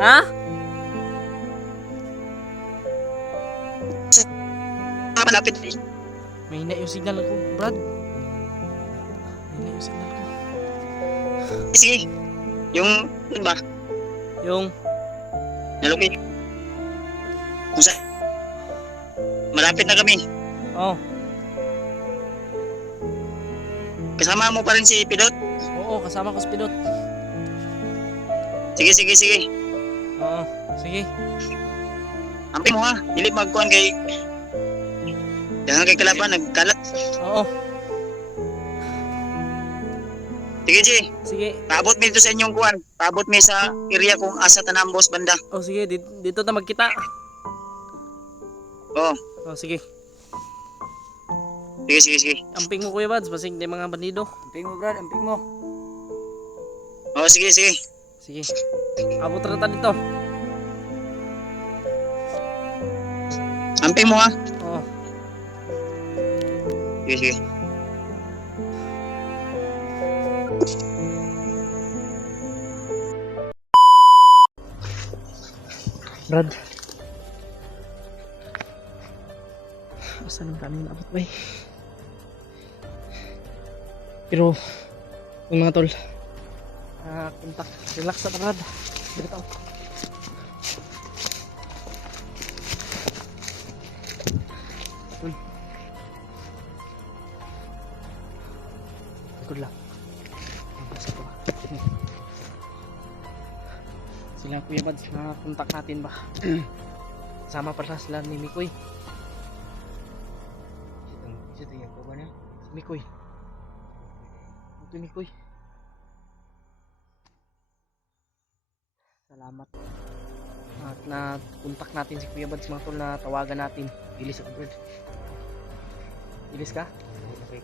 Ha? Malapit. Mahina yung signal ko, Brad. Mahina yung signal ko. Sige. Yung, ano ba? Yung, Nalukit. Kung sa... Malapit na kami. oh, Kasama mo pa rin si Pidot? oo, kasama ko si Pidot. Sige, sige, sige. Oo, sige. Amping mo ha. Dili magkuhan kay... Jangan kay kalaban, nagkalat. Oo, Sige, G. sige. Paabot mi dito sa inyong kuhan. Paabot mi sa area kung asa tanambos banda. Oh, sige, dito na magkita. Oo. Oh, sige. Sige, sige, sige. Amping mo, Kuya Bads, basig na yung mga bandido. Amping mo, Brad, amping mo. Oo, sige, sige. Sige. Abot na dito. Amping mo ha. Oo. Sige, sige. Brad. Asan ang kanin abot ba eh? Pero, yung mga tol, kontak, relax na Brad. Dito ako. Good luck. Basta ko ba? Sila Kuya Bads, kontak natin ba? Sama pala sila ni Mikoy. Ito yung ko ba na? Si Mikoy. Ito Mikoy. Salamat. At na-contact natin si Kuya Bads mga tol na tawagan natin. Bilis ako, Brad. Bilis ka? Okay.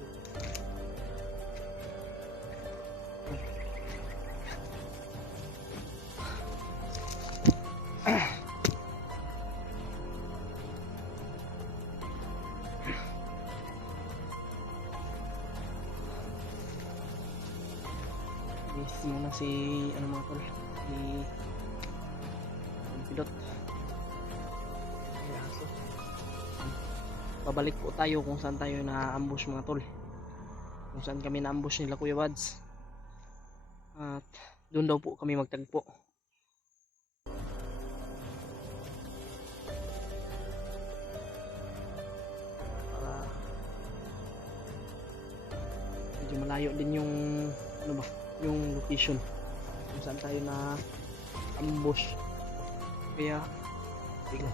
Bilis muna si ano mga tol. Si Pilot. Babalik po tayo kung saan tayo na-ambush mga tol. Kung saan kami na-ambush nila Kuya Bads. At doon daw po kami magtagpo. Para medyo malayo din yung ano ba, yung location kung saan tayo na ambush. Kaya tingnan.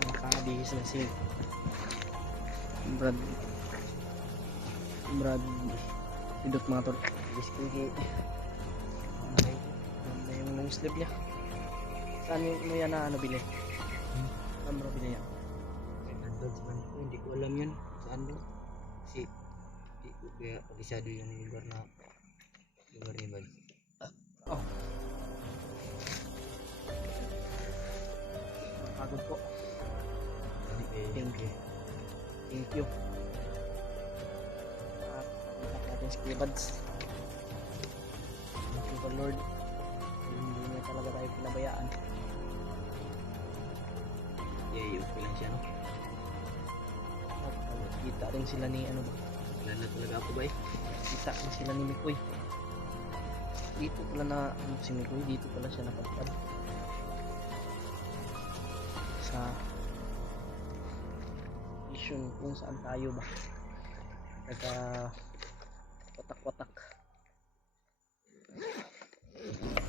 Makabihis na si Brad Pidot mga tol. Biskuit. Ganda yung long sleeve niya. Saan mo yan na ano bili? Saan mo bili yan? Nandun sa kanto, hindi ko alam yun. Saan doon? Kasi, hindi ko kaya kabisado yung lugar ni Brad. Oh. Pagod po. Thank you. Thank you. At nakontak natin si Kuya Bads. Thank you for Lord. Hindi niya talaga tayo pinabayaan. Yeah, okay lang siya, no? At kita rin sila ni ano ba? Kilala talaga ako ba eh? Kita rin sila ni Mikoy. Dito pala na ano, si Mikoy. Dito pala siya napadpad. Sa mission kung saan tayo ba? Nagka watak-watak.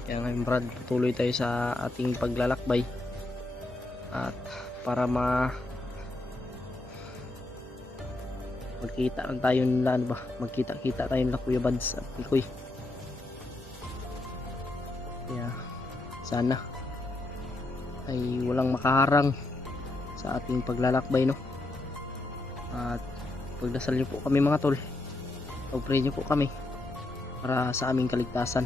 Kaya ngayon Brad, tuloy tayo sa ating paglalakbay. At para magkita lang tayo nila ano ba? Magkita-kita tayo nila Kuya Bads at Mikoy. Kaya sana ay walang makaharang sa ating paglalakbay, no? At pagdasal niyo po kami mga tol. Pag-pray niyo po kami para sa aming kaligtasan.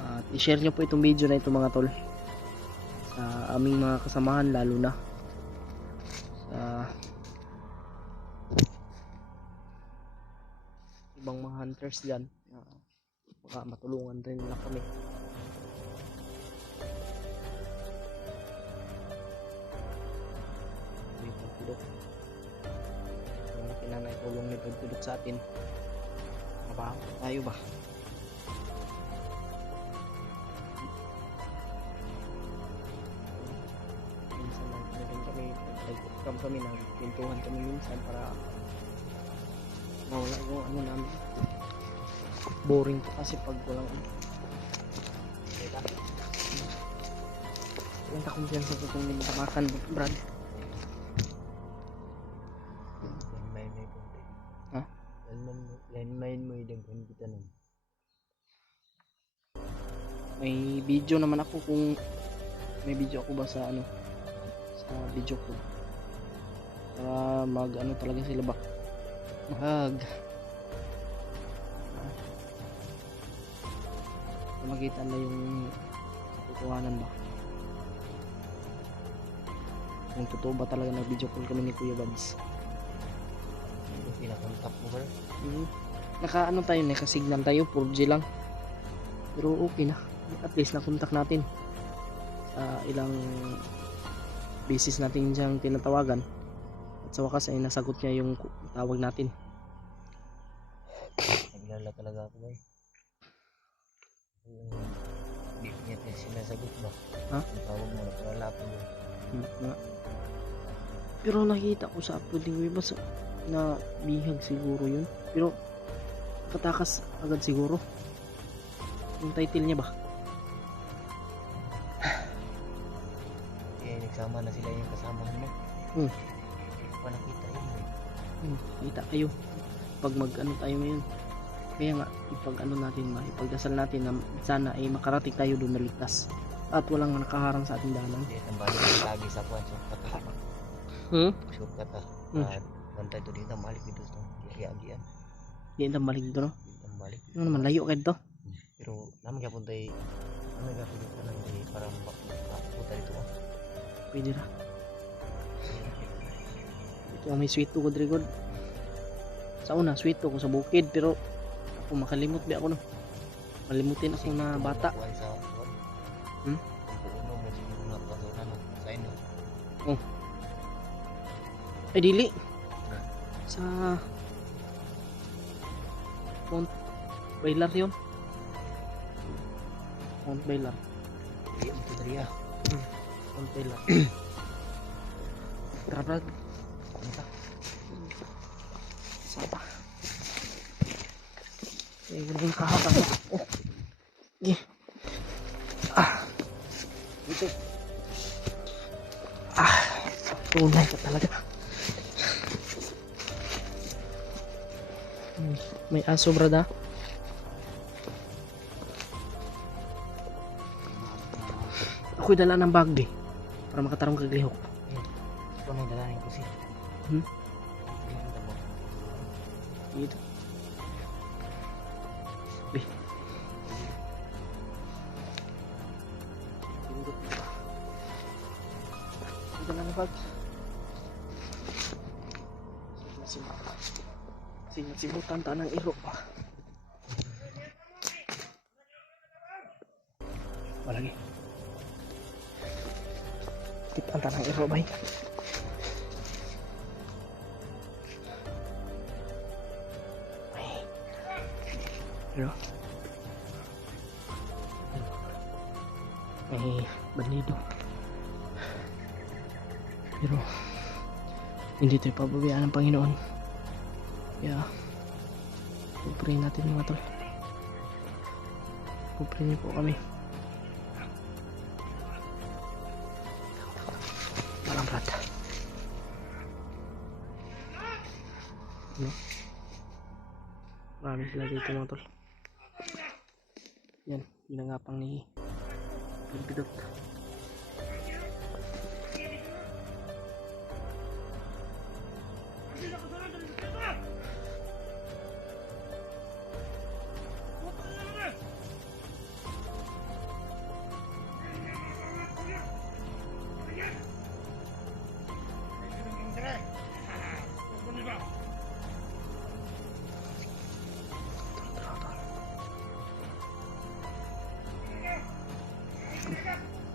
At i-share niyo po itong video na ito mga tol sa aming mga kasamahan, lalo na sa ibang mga hunters dyan. baka matulungan rin na kami. May pagtulog. Ang kinanay tulong ni pagtulog sa atin. Mabaho tayo ba? Minsan lang rin kami, nag-come kami, nagpintuhan kami minsan para mawala yung ano namin. Boring po kasi pag walang ano. Diba? Walang kakumpiyansa ko kung hindi makamakan, Brad. Landmine mo konti. Ha? Landmine mo yung kung kita nun. May video naman ako kung may video ako ba sa ano sa video ko para mag ano talaga sila ba makita na yung katotohanan ba kung totoo ba talaga nag video call kami ni Kuya Bads. Yung pinakontakt mo ba? Naka ano tayo, naka-signal tayo 4G lang pero okay na, at least na-contact natin sa ilang beses natin siyang tinatawagan at sa wakas ay nasagot niya yung tawag natin. Naglala talaga ako ba? Hindi niya tayo sinasagot ba? Ha? Ang tawag mo, naglala ako ba? Pero nakita ko sa upload ni Kuya Bads na bihag siguro yun, pero katakas agad siguro yung title niya ba. Kaya nagsama na sila yung kasamahan mo. Hindi ko pa nakita yun eh. Kita kayo pag mag ano tayo ngayon, kaya nga ipag ano natin ba, ipagdasal natin na sana ay makarating tayo doon na ligtas at walang nakaharang sa ating daanan. Kaya tambalik ko lagi sa kuwan. Shortcut ah. At bantay to dito, malik dito sa agi-agian. Di na malig dito no. Tambalik. Ano naman layo kayo dito. Pero naman kapon tayo, naman kapon dito nang di para makapunta dito ah. Pwede na. Ito ang may sweet to God record. Sa una sweet to ko sa bukid pero ako makalimot ba ako no. Malimutin ako na bata. Kung puno mo siguro nga pasona no. Sa ino. Ay dili. Sa Mount Bailar yun. Mount Bailar. Iya ito dari ah. Mount Bailar. Tara Brad. Ano Sapa. Eh, walang kahapang. Oh. Sige. Dito. Tunay ka talaga. May aso, brada. Ako'y dala ng bag di. Para makatarong kaglihok. Ito na yung dalanin ko siya. Dito. Bih. Ito na ng bag. Simutan ta ng iro. Malagi. Kitaan ta ng iro, bay. Pero may bandido, pero hindi tayo pababayaan ng Panginoon. Kaya pupray natin mga tol, pupray niyo po kami. Walang prat no? Marami sila dito mga tol. Yan, ginangapang ni Pidot.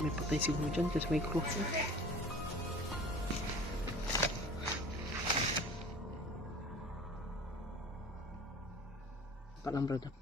May patay siguro dyan kasi may cross. Palang brother.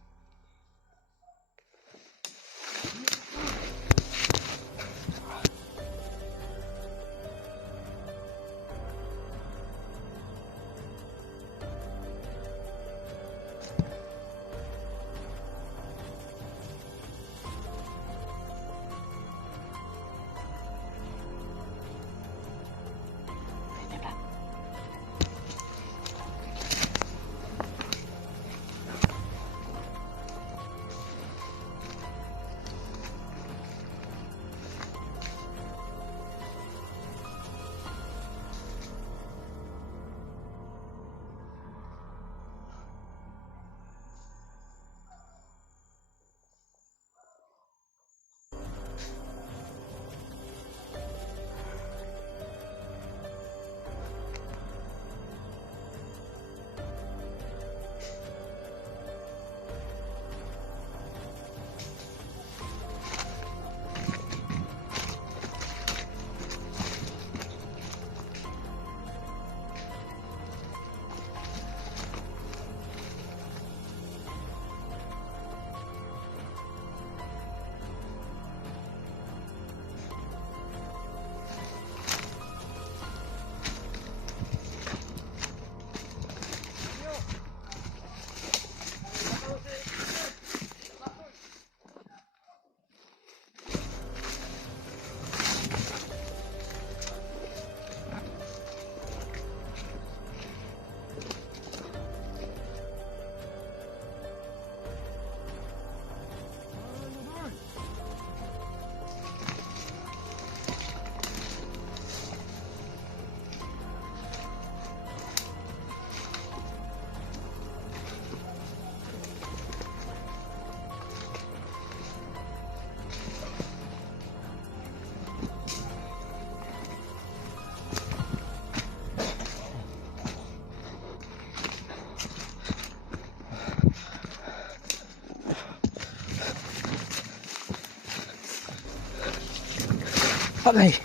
Patay.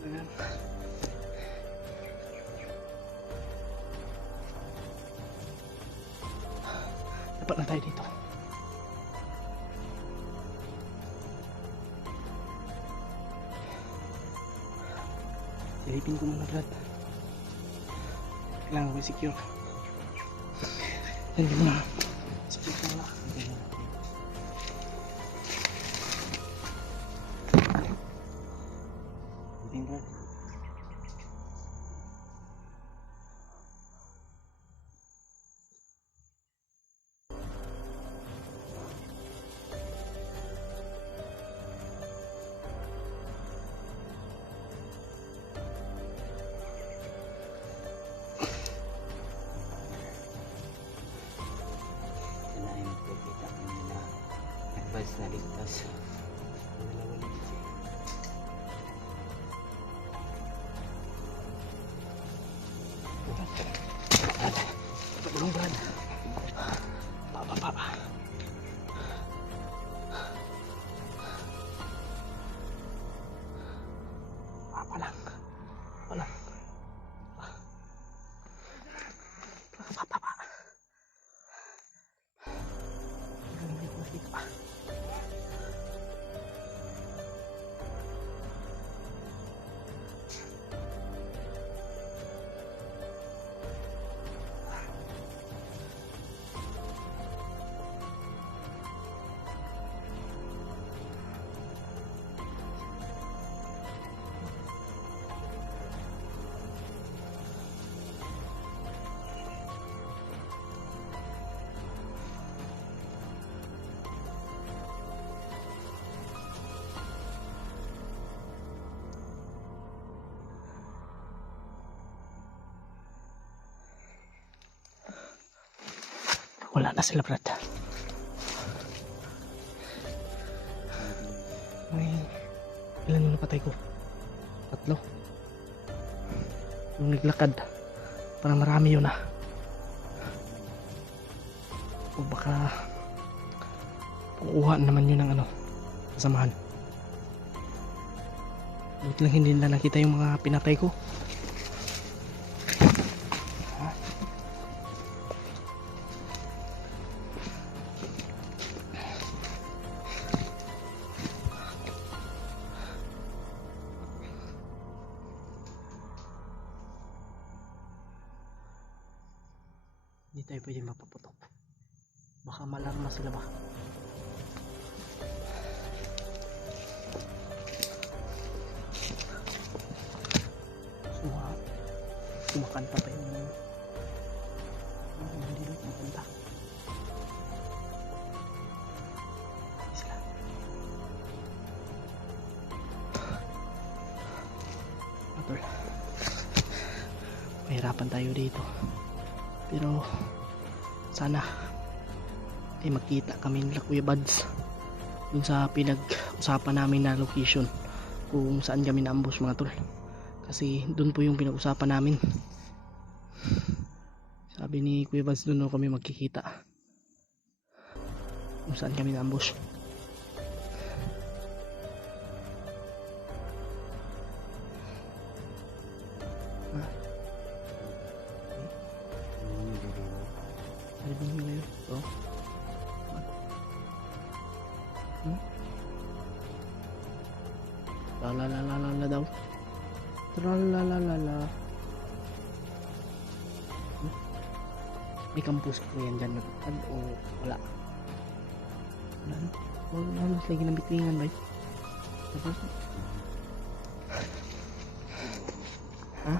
Ayan. Dapat na tayo dito. Silipin ko muna, Brad. Kailangan ko i-secure. Yan, di mo na. Secure ko na. Brad. Advance na ligtas. Pagulong, Brad. Papa. Papa lang. Papa. Wala na sila, Brad. May ilan yung napatay ko? 3. Yung naglakad, parang marami yun ah. O baka kukuha naman yun ng ano, kasamahan. Buti lang hindi nila nakita yung mga pinatay ko. Hindi tayo pwede mapaputok. Baka malarma sila ba? Kumakanta pa yung hindi doon kumakanta. Hindi sila. Matol. Mahirapan tayo dito. Pero sana ay magkita kami nila Kuya Buds dun sa pinag-usapan namin na location kung saan kami na-ambush mga tol. Kasi dun po yung pinag-usapan namin. Sabi ni Kuya Buds dun kami magkikita kung saan kami na-ambush. Ano ba nyo ngayon? Ito? Lalalala daw. Tralalala. May campus ko yan dyan. O wala? Wala no? Wala mas lagi ng bitlingan ba? Ha?